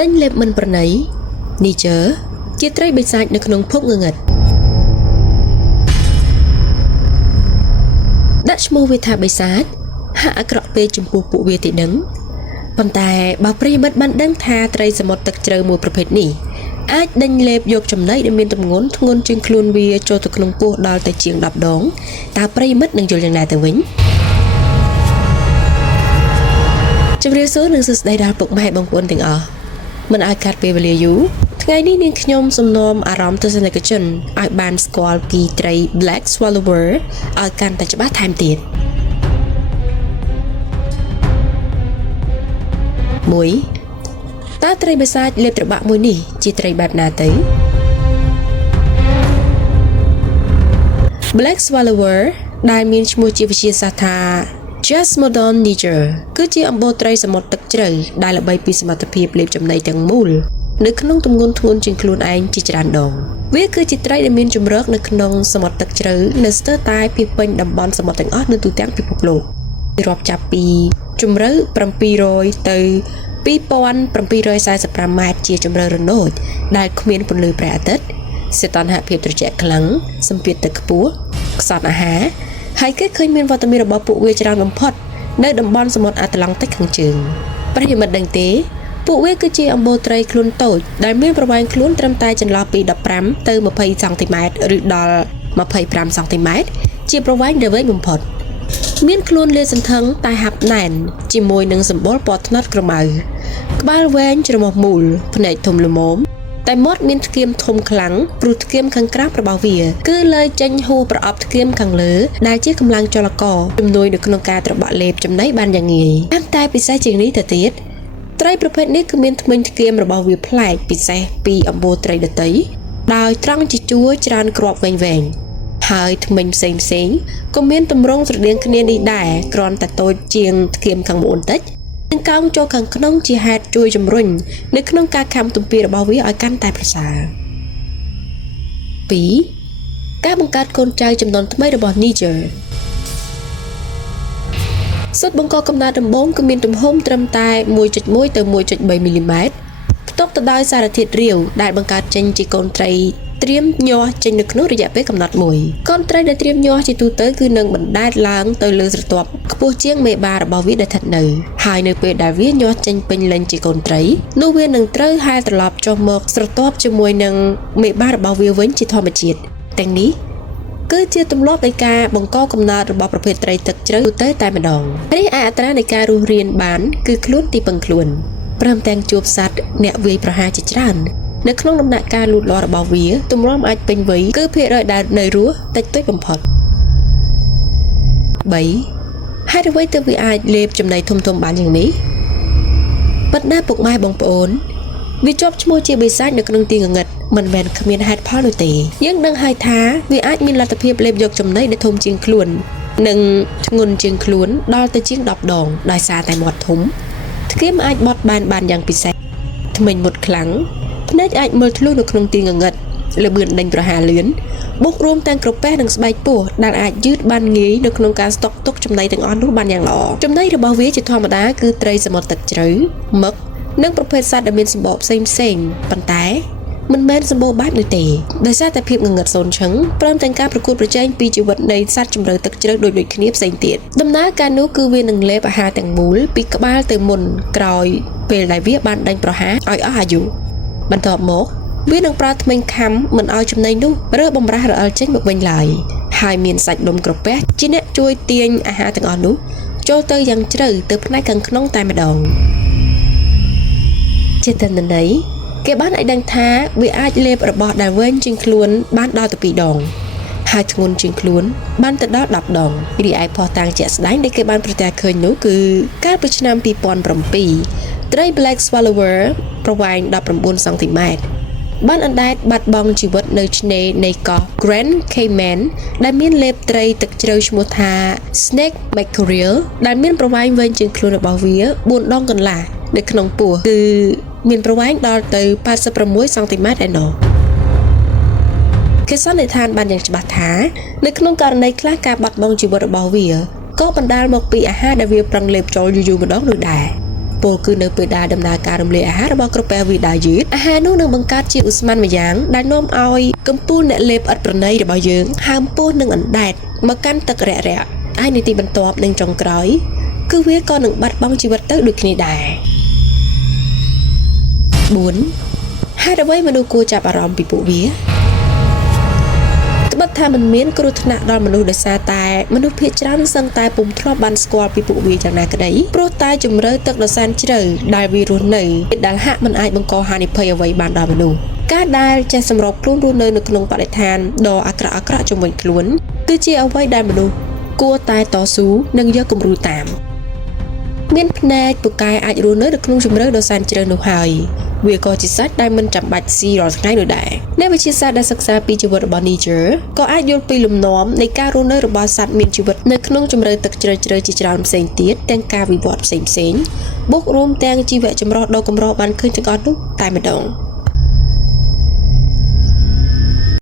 ដេញលេបមិនប្រណី Niger ជាត្រីបិសាចនៅក្នុងភពងងឹតដាក់ឈ្មោះវាថាបិសាចហាក់អាក្រក់ពេកចំពោះពួកវាទីដឹងប៉ុន្តែបើប្រិយមិត្តបានដឹងថាត្រីសមុទ្រទឹកជ្រៅមួយប្រភេទនេះអាចដេញលេបយកចំណីដែលមានទម្ងន់ធ្ងន់ជាងខ្លួនវាចូលទៅក្នុងពោះដល់ទៅជាង10ដងតើប្រិយមិត្តនឹងយល់យ៉ាងណាទៅវិញជម្រាបសួរនិងសួស្តីដល់ពុកម៉ែបងប្អូនទាំងអស់មិនឲ្យខាត់ពេលវេលាយូរថ្ងៃនេះនាងខ្ញុំសំណូមអារម្មណ៍ទស្សនិកជនឲ្យបានស្គាល់ពីត្រី Black Swallower ឲ្យកាន់តែច្បាស់ថែមទៀត1តើត្រីបិសាចលេបត្របាក់មួយនេះជាត្រីបែបណាទៅ Black Swallower ដែលមានឈ្មោះជាវិទ្យាសាស្ត្រថា Jasmodon niger គឺជាអម្បូរត្រីសមុទ្រទឹកជ្រៅដែលល្បីពីសមត្ថភាពលេបចំណីទាំងមូលនៅក្នុងទម្ងន់ធ្ងន់ជាងខ្លួនឯងជាច្រើនដងវាគឺជាត្រីដែលមានជម្រកនៅក្នុងសមុទ្រទឹកជ្រៅនៅស្ទើរតែពាសពេញតំបន់សមុទ្រទាំងអស់នៅទូទាំងពិភពលោករាប់ចាប់ពីជម្រៅ700ទៅ2745ម៉ែត្រជាជម្រៅរណូចដែលគ្មានពន្លឺព្រះអាទិត្យសីតុណ្ហភាពត្រជាក់ខ្លាំងសម្ពាធទឹកខ្ពស់ខ្សត់អាហារហើយគេឃើញមានវត្តមានរបស់ពួកវាច្រើនបំផុតនៅតំបន់សមុទ្រអាត្លង់តិកខាងជើងប្រិយមិត្តដឹងទេពួកវាគឺជាអម្បូរត្រីខ្លួនតូចដែលមានប្រវែងខ្លួនត្រឹមតែចន្លោះពី15ទៅ20សង់ទីម៉ែត្រឬដល់25សង់ទីម៉ែត្រជាប្រវែងដែលវែងបំផុតមានខ្លួនលាតសន្ធឹងតែហាប់ណែនជាមួយនឹងសម្បុរពណ៌ត្នោតក្រមៅក្បាលវែងច្រមុះមូលភ្នែកធំល្មមតែមាត់មានថ្គាមធំខ្លាំងព្រោះថ្គាមខាងក្រៅរបស់វាគឺលើចេញហួរប្រអប់ថ្គាមខាងលើដែលជាកម្លាំងចលករជំនួយនៅក្នុងការត្របាក់លេបចំណីបានយ៉ាងងាយតែពិសេសជាងនេះទៅទៀតត្រីប្រភេទនេះគឺមានធ្មេញថ្គាមរបស់វាប្លែកពិសេសពីអម្បូរត្រីដទៃដោយត្រង់ជាជួរច្រើនគ្រាប់វែងហើយធ្មេញផ្សេងក៏មានទម្រង់ស្រដៀងគ្នានេះដែរគ្រាន់តែតូចជាងថ្គាមខាងមុខបន្តិចនិងកោងចូលខាងក្នុងជាហេតុជួយជំរុញនៅក្នុងការខំទំពារបស់វាឲ្យកាន់តែប្រសើរ 2. ការបង្កើតកូនចៅចំនួនថ្មីរបស់ Niger សុទ្ធបង្កកំណើតដំបូងគឺមានទំហំត្រឹមតែ 1.1 ទៅ 1.3 មីលីម៉ែត្រផ្ទុកទៅដោយសារធាតុរាវដែលបង្កើតចេញជាកូនត្រីត្រៀមញាស់ចេញនៅក្នុងរយៈពេលកំណត់មួយកូនត្រីដែលត្រៀមញាស់ជាទូទៅគឺនឹងបណ្ដែតឡើងទៅលើស្រទាប់ខ្ពស់ជាងមេបារបស់វាដែលស្ថិតនៅហើយនៅពេលដែលវាញាស់ចេញពេញលេញជាកូនត្រីនោះវានឹងត្រូវហែលត្រឡប់ចុះមកស្រទាប់ជាមួយនឹងមេបារបស់វាវិញជាធម្មជាតិទាំងនេះគឺជាទម្លាប់នៃការបង្កកំណើតរបស់ប្រភេទត្រីទឹកជ្រៅទូទៅតែម្ដងរីឯអត្រានៃការរស់រានបានគឺខ្លួនទីពឹងខ្លួនព្រមទាំងជួបសត្វអ្នកវាយប្រហារជាច្រើននៅក្នុងដំណាក់កាលលូតលាស់របស់វាទម្រាំអាចពេញវ័យគឺភាគរយដែលនៅរស់តិចតួចបំផុត 3. ហេតុអ្វីទើបវាអាចលេបចំណីធំៗបានយ៉ាងនេះប៉ុន្តែពុកម៉ែបងប្អូនវាជាប់ឈ្មោះជាបិសាចនៅក្នុងទីងងឹតមិនមែនគ្មានហេតុផលនោះទេយើងដឹងហើយថាវាអាចមានលទ្ធភាពលេបយកចំណីដែលធំជាងខ្លួននិងធ្ងន់ជាងខ្លួនដល់ទៅជាង10ដងដោយសារតែមាត់ធំថ្គាមអាចបត់បែនបានយ៉ាងពិសេសធ្មេញមុតខ្លាំងភ្នែកអាចមើលធ្លុះនៅក្នុងទីងងឹតល្បឿនដេញប្រហារលឿនបូករួមទាំងក្រពះនិងស្បែកពោះដែលអាចយឺតបានងាយនៅក្នុងការស្តុកទុកចំណីទាំងអស់នោះបានយ៉ាងល្អចំណីរបស់វាជាធម្មតាគឺត្រីសមុទ្រទឹកជ្រៅមឹកនិងប្រភេទសត្វដែលមានសម្បកផ្សេងប៉ុន្តែមិនមែនសម្បូរបែបនោះទេដោយសារតែភាពងងឹតសូន្យឈឹងព្រមទាំងការប្រកួតប្រជែងពីជីវិតនៃសត្វជម្រៅទឹកជ្រៅដូចគ្នាផ្សេងទៀតដំណើរការនោះគឺវានឹងលេបអាហារទាំងមូលពីក្បាលទៅមុនក្រោយពេលដែលវាបានដេញប្រហារឲ្យអស់អាយុបន្ទាប់មកវានឹងប្រើធ្មេញខំមិនឲ្យចំណីនោះរើបំរាស់រអិលចេញមកវិញឡើយហើយមានសាច់ដុំក្រពះជាអ្នកជួយទាញអាហារទាំងអស់នោះចូលទៅយ៉ាងជ្រៅទៅផ្នែកខាងក្នុងតែម្ដងជាទិន្នន័យគេបានឲ្យដឹងថាវាអាចលេបរបស់ដែលវែងជាងខ្លួនបានដល់ទៅ2ដងហើយធ្ងន់ជាងខ្លួនបានទៅដល់10ដងរីឯភស្តុតាងជាក់ស្ដែងដែលគេបានប្រទះឃើញនោះគឺកាលពីឆ្នាំ2007ត្រី Black Swallower ប្រវែង19សង់ទីម៉ែត្របានអណ្ដែតបាត់បង់ជីវិតនៅឆ្នេរនៃកោះ Grand Cayman ដែលមានលេបត្រីទឹកជ្រៅឈ្មោះថា Snake Mackerel ដែលមានប្រវែងវែងជាងខ្លួនរបស់វា4ដងកន្លះនៅក្នុងពោះគឺមានប្រវែងដល់ទៅ86សង់ទីម៉ែត្រឯណោះគេសន្និដ្ឋានបានយ៉ាងច្បាស់ថានៅក្នុងករណីខ្លះការបាត់បង់ជីវិតរបស់វាក៏បណ្ដាលមកពីអាហារដែលវាប្រឹងលេបចូលយូរម្ដងនោះដែរ ពលគឺនៅពេលដែលដំណើរការរំលាយអាហាររបស់ក្រពះវាដែរយឺតអាហារនោះនឹងបង្កើតជាឧស្ម័នម្យ៉ាងដែលនាំឲ្យកំពូលអ្នកលេបឥតប្រណីរបស់យើងហើមពោះនឹងអណ្ដែតមកកាន់ទឹករាក់ៗហើយនីតិបន្ទាប់នឹងចុងក្រោយគឺវាក៏នឹងបាត់បង់ជីវិតទៅដូចគ្នាដែរ 4. ហេតុអ្វីមនុស្សគួរចាប់អារម្មណ៍ពីពួកវាត្បិតថាมันមានគ្រោះថ្នាក់ដល់មនុស្សដោយសារតែមនុស្សភាគច្រើនសឹងតែពុំធ្លាប់បានស្គាល់ពីពួកវាយ៉ាងណាក្តីព្រោះតែជំរឿទឹកដ៏សែនជ្រៅដែលវារស់នៅដែលហាក់មិនអាចបង្កហានិភ័យអ្វីបានដល់មនុស្សការដែលចេះសម្របខ្លួនរស់នៅក្នុងបរិស្ថានដ៏អាក្រក់ៗជុំវិញខ្លួនគឺជាអ្វីដែលមនុស្សគួរតែតស៊ូនិងយកគំរូតាមមានភ្នែកពូកែអាចរស់នៅក្នុងជម្រៅដ៏សែនជ្រៅនោះហើយវាក៏ជាសាច់ដែលមិនចាំបាច់ស៊ីរាល់ថ្ងៃនោះដែរអ្នកវិទ្យាសាស្ត្រដែលសិក្សាពីជីវិតរបស់ Niger ក៏អាចយល់ពីលំនាំនៃការរស់នៅរបស់សត្វមានជីវិតនៅក្នុងជម្រៅទឹកជ្រៅៗជាច្រើនផ្សេងទៀតទាំងការវិវត្តផ្សេងៗបូករួមទាំងជីវៈចម្រុះដ៏កម្របានឃើញទាំងអស់នោះតែម្ដង